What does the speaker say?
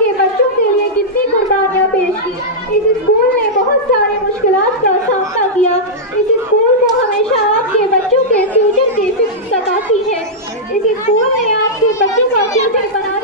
کے بچوں کے لیے کتنی قربانیاں پیش کی. اس اسکول نے بہت ساری مشکلات کا سامنا کیا. اس اسکول کو ہمیشہ آپ کے بچوں کے فیوچر کی فکر ستاتی ہے. اس اسکول نے آپ کے بچوں کا فیوچر بنا